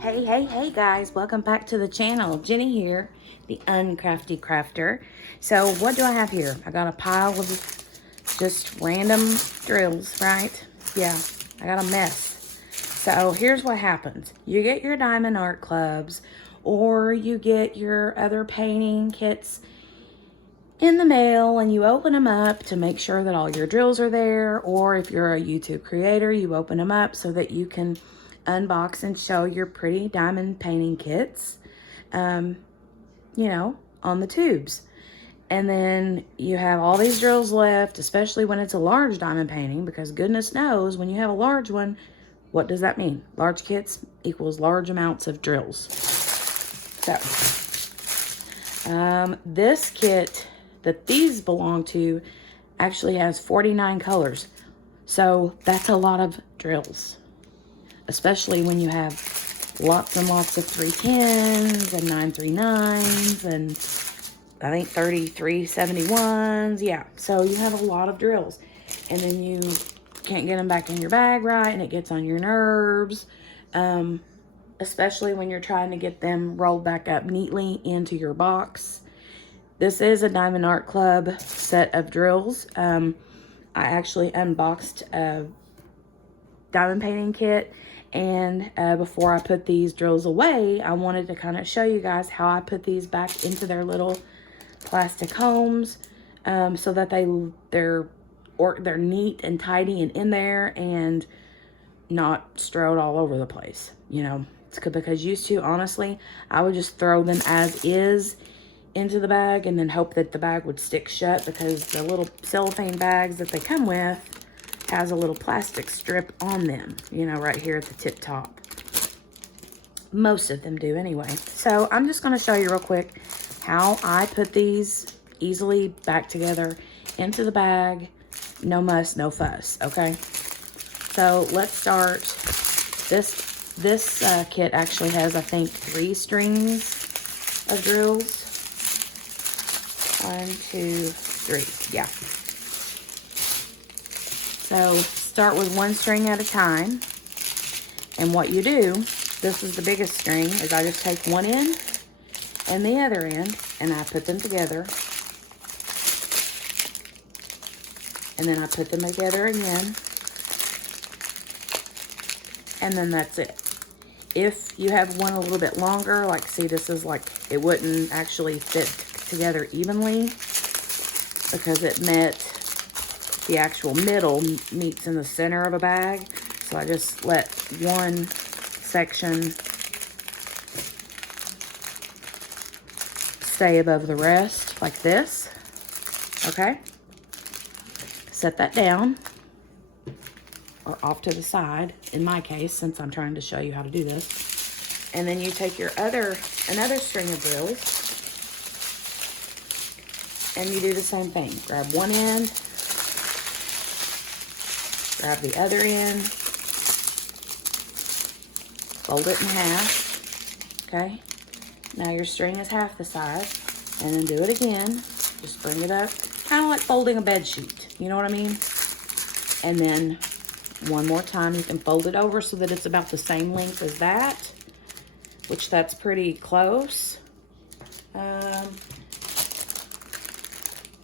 Hey guys, welcome back to the channel. Jenny here, the Uncrafty Crafter. So what do I have here? I got a pile of just random drills, right? Yeah, I got a mess. So here's what happens. You get your diamond art clubs or you get your other painting kits in the mail and you open them up to make sure that all your drills are there, or if you're a YouTube creator, you open them up so that you can unbox and show your pretty diamond painting kits, you know, on the tubes. And then you have all these drills left, especially when it's a large diamond painting, because goodness knows when you have a large one, what does that mean? Large kits equals large amounts of drills. So, this kit that these belong to actually has 49 colors. So that's a lot of drills, especially when you have lots and lots of 310s and 939s and I think 3371s. Yeah, so you have a lot of drills and then you can't get them back in your bag right and it gets on your nerves, especially when you're trying to get them rolled back up neatly into your box. This is a Diamond Art Club set of drills. I actually unboxed a diamond painting kit, and before I put these drills away, I wanted to kind of show you guys how I put these back into their little plastic homes, so that they're neat and tidy and in there and not strode all over the place. You know, it's because used to, honestly, I would just throw them as is into the bag and then hope that the bag would stick shut, because the little cellophane bags that they come with has a little plastic strip on them, you know, right here at the tip top. Most of them do anyway. So I'm just going to show you real quick how I put these easily back together into the bag. No muss, no fuss, okay? So let's start. This kit actually has, I think, 3 strings of drills. 1, 2, 3, yeah. So start with 1 string at a time. And what you do, this is the biggest string, is I just take one end and the other end and I put them together. And then I put them together again. And then that's it. If you have one a little bit longer, like see, this is like, it wouldn't actually fit together evenly because it met the actual middle meets in the center of a bag. So I just let one section stay above the rest like this. Okay, set that down or off to the side in my case, since I'm trying to show you how to do this. And then you take your another string of drills and you do the same thing. Grab one end, grab the other end, fold it in half, okay? Now your string is half the size, and then do it again. Just bring it up, kind of like folding a bed sheet, you know what I mean? And then one more time, you can fold it over so that it's about the same length as that, which that's pretty close.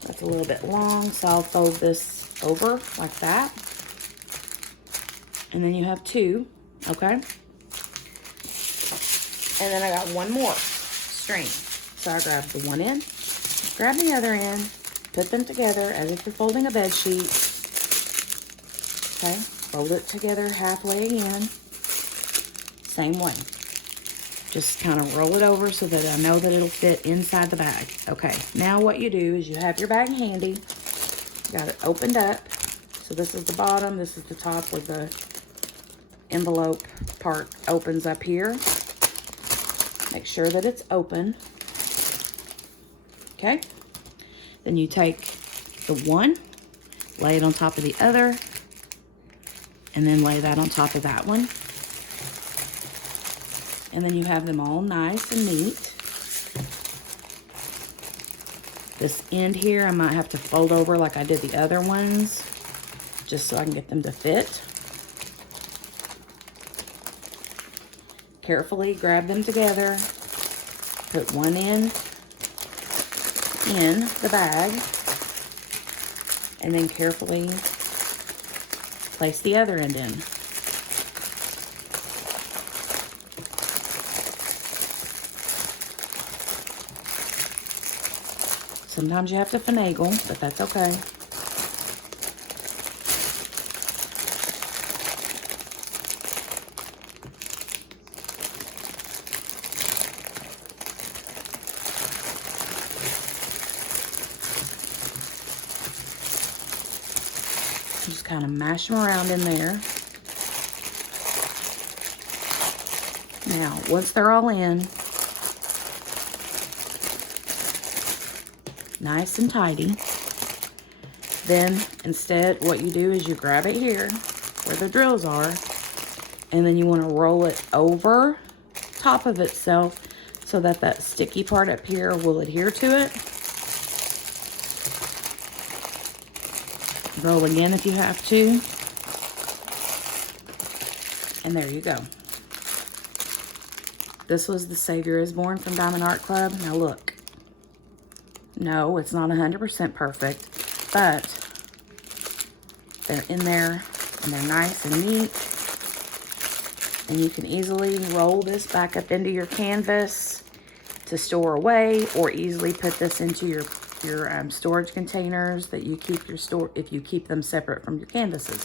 That's a little bit long, so I'll fold this over like that. And then you have 2, okay? And then I got one more string. So I grab the one end, grab the other end, put them together as if you're folding a bed sheet. Okay, fold it together halfway again. Same way. Just kind of roll it over so that I know that it'll fit inside the bag. Okay, now what you do is you have your bag handy. Got it opened up. So this is the bottom, this is the top where the envelope part opens up here. Make sure that it's open. Okay, then you take the one, lay it on top of the other, and then lay that on top of that one. And then you have them all nice and neat. This end here, I might have to fold over like I did the other ones, just so I can get them to fit. carefully grab them together, put one end in the bag, and then carefully place the other end in. Sometimes you have to finagle, but that's okay. Just kind of mash them around in there. Now, once they're all in, nice and tidy, then instead what you do is you grab it here where the drills are, and then you want to roll it over top of itself so that that sticky part up here will adhere to it. Roll again if you have to. And there you go. This was the Savior is Born from Diamond Art Club. Now look. No, it's not 100% perfect, but they're in there and they're nice and neat. And you can easily roll this back up into your canvas to store away, or easily put this into your storage containers that you keep if you keep them separate from your canvases.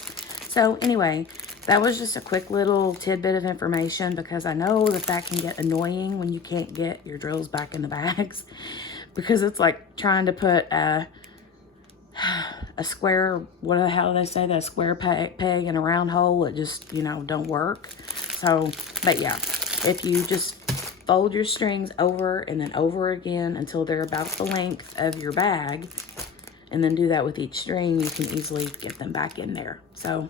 So anyway, that was just a quick little tidbit of information, because I know that can get annoying when you can't get your drills back in the bags, because it's like trying to put a square, how do they say that, square peg in a round hole. It just, don't work. So, but yeah, if you just fold your strings over and then over again until they're about the length of your bag, and then do that with each string, you can easily get them back in there. So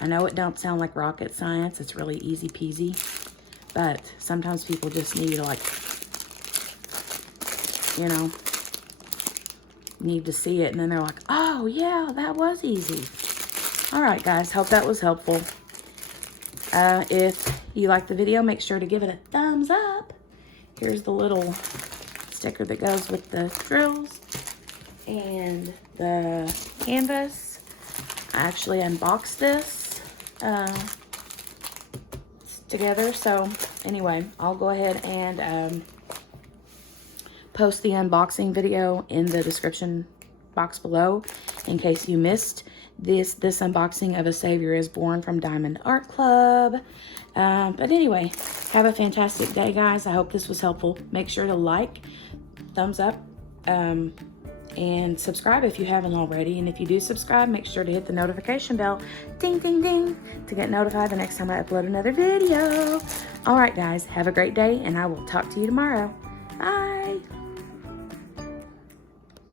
I know it don't sound like rocket science. It's really easy peasy, but sometimes people just need to, like, need to see it, and then they're like, oh yeah, that was easy. All right, guys, hope that was helpful. If you like the video, make sure to give it a thumbs up. Here's the little sticker that goes with the drills and the canvas. I actually unboxed this together. So anyway, I'll go ahead and post the unboxing video in the description box below in case you missed this unboxing of A Savior is Born from Diamond Art Club. But anyway, have a fantastic day, guys. I hope this was helpful. Make sure to like, thumbs up, and subscribe if you haven't already. And if you do subscribe, make sure to hit the notification bell, ding, ding, ding, to get notified the next time I upload another video. All right, guys, have a great day, and I will talk to you tomorrow. Bye.